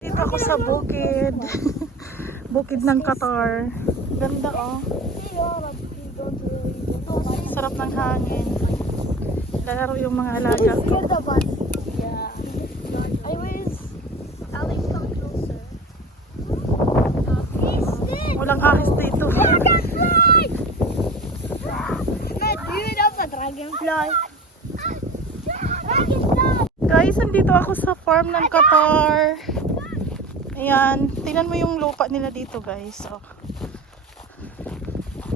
Dito ako sa bukid. bukid ng Qatar. Ganda oh. Sarap ng hangin. Lalaro yung mga alaga ko. Yeah. I was. Alex, come closer. Walang ahis dito. Dragonfly! Matt, do you know the dragonfly? Dragonfly! Guys, nandito ako sa farm ng Qatar. Ayan. Tingnan mo yung lupa nila dito, guys. Oh.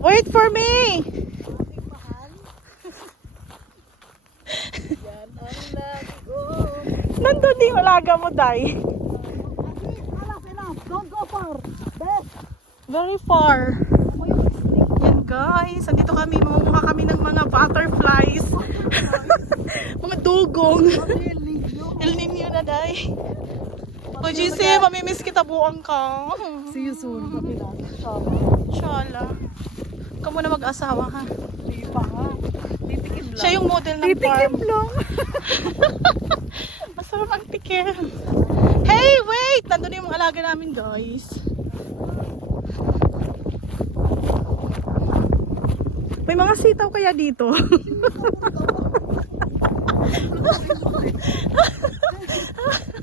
Wait for me! Nandun din yung alaga mo, Day. Don't go far. Very far. Yan guys, andito kami, mamumuha kami ng mga butterflies. mga dugong. El Nino na day. O GC, mamimiss kita buang ka. See you soon. Na. Inshallah. Kamu na mag-asawa ha. Hindi pa nga. Titikim lang. Siya yung model ng Titikim farm. lang. Masarap ang tikim. Hey, wait! Nandun yung alaga namin, guys. May mga sitaw kaya dito.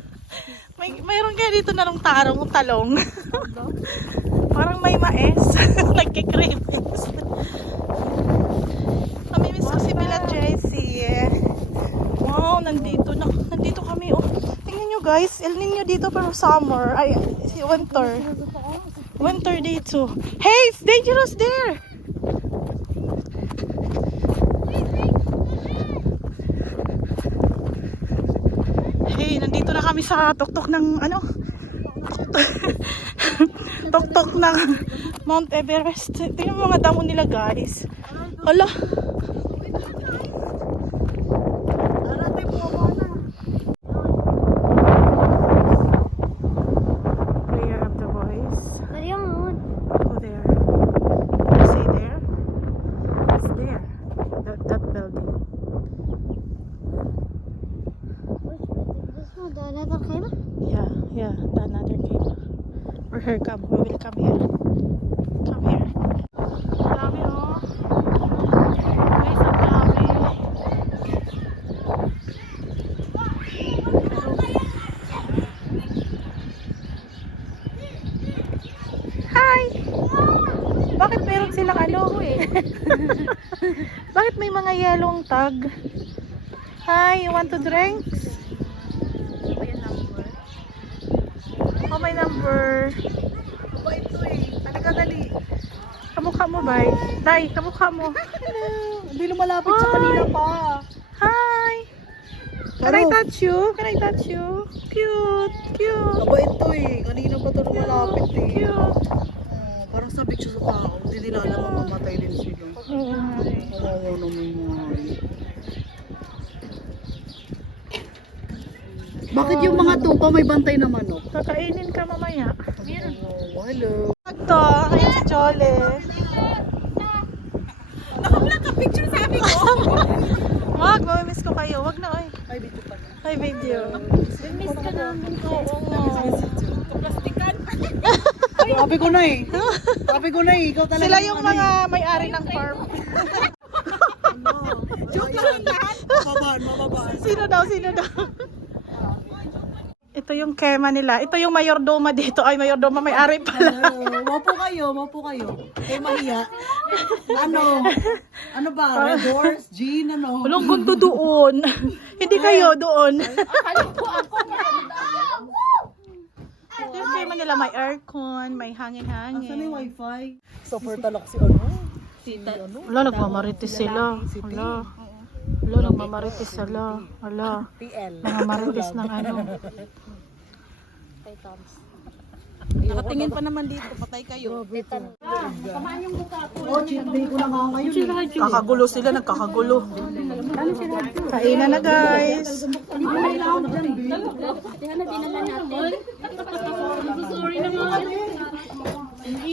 may mayroon kaya dito na nung tarong talong. Parang may mais. Nagkikremes. Mamimiss ko si Bila Jessie. Wow, nandito na. Nandito kami. Oh, tingnan nyo guys. El Nino dito pero summer. Ay, winter. Winter dito. Hey, it's dangerous there. Hey, nandito na kami sa tuktok ng ano? tuktok ng Mount Everest. Tingnan mo mga damo nila guys. Hala. Prayer of the boys. But yung Go there. You see there? It's there. That, that building. This one, the another cable? Yeah, yeah, the another cave. Or her come. We will come here. Come here. Dami oh. Guys, ang dami. Hi! Bakit meron silang ano? Bakit may mga yellow tag? Hi, you want to drink? Oh, may number. Ba ito eh. Talaga dali. Kamukha mo ba? Day, kamukha mo. Hello. Hindi lumalapit sa kanila pa. Hi. Can I touch you? Can I touch you? Cute. Cute. Aba ito eh. Kanina pa ito lumalapit eh. Cute. Ah, parang sabik siya sa tao. Hindi nila alam mamamatay din sila. Oo nga eh. Naman yung mga Bakit yung mga tupa may bantay na manok? Kakainin ka mamaya. Oh, hello. Ito, ayan si Jolly. Nakablog ka picture sa amin ko. Wag, mamimiss ko kayo. Wag na, oy. Ay, dito pa. Hi, video. Miss ka namin. Oo nga. Sabi ko na eh. Sabi ko na eh. Ikaw talaga. Sila yung mga may-ari ng farm. Joke lang lahat. Mababaan, mababaan. Sino daw? Sino daw? Ito yung kema nila. Ito yung mayordoma dito. Ay, mayordoma may-ari pala. Oh, Mapo kayo, mapo kayo. Kayo mahiya. Ano? Ano ba? Red Horse? Jean? Ano? Walang gundo doon. Hindi kayo doon. yung kema nila may aircon, may Asan yung hangin-hangin. wifi? Super talak si ano? Si ano? Wala, nagmamarites sila. Wala. Wala, nagmamarites sila. Wala. TL. Mga marites ng ano. Nakatingin pa naman dito. Patay kayo. Oh, cheat day ko na nga ngayon. eh. Kakagulo sila, nagkakagulo. Kainan na guys.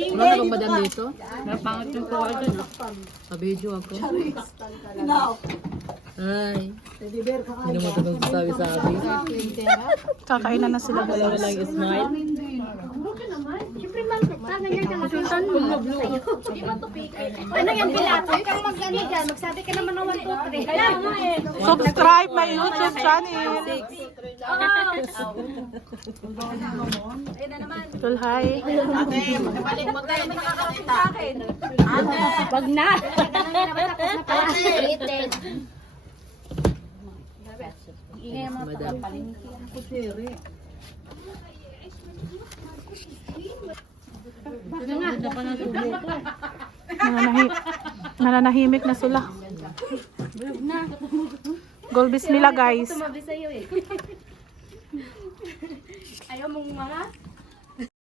Wala na bang madam dito? Napangit yung kuha dyan. Sa video ako. Ay. Hindi mo ito sabi-sabi. Kakain na sila Wala lang smile. Masundan mo. Ano yung pilato? Ikaw mag-ano dyan, magsabi ka naman ng 1, 2, 3. Kaya nga eh. Subscribe my YouTube channel. Tol, hi. Wag na. Rated. Madam. Nananahi nananahimik na sila. Goal bismillah guys ayaw mong mangat?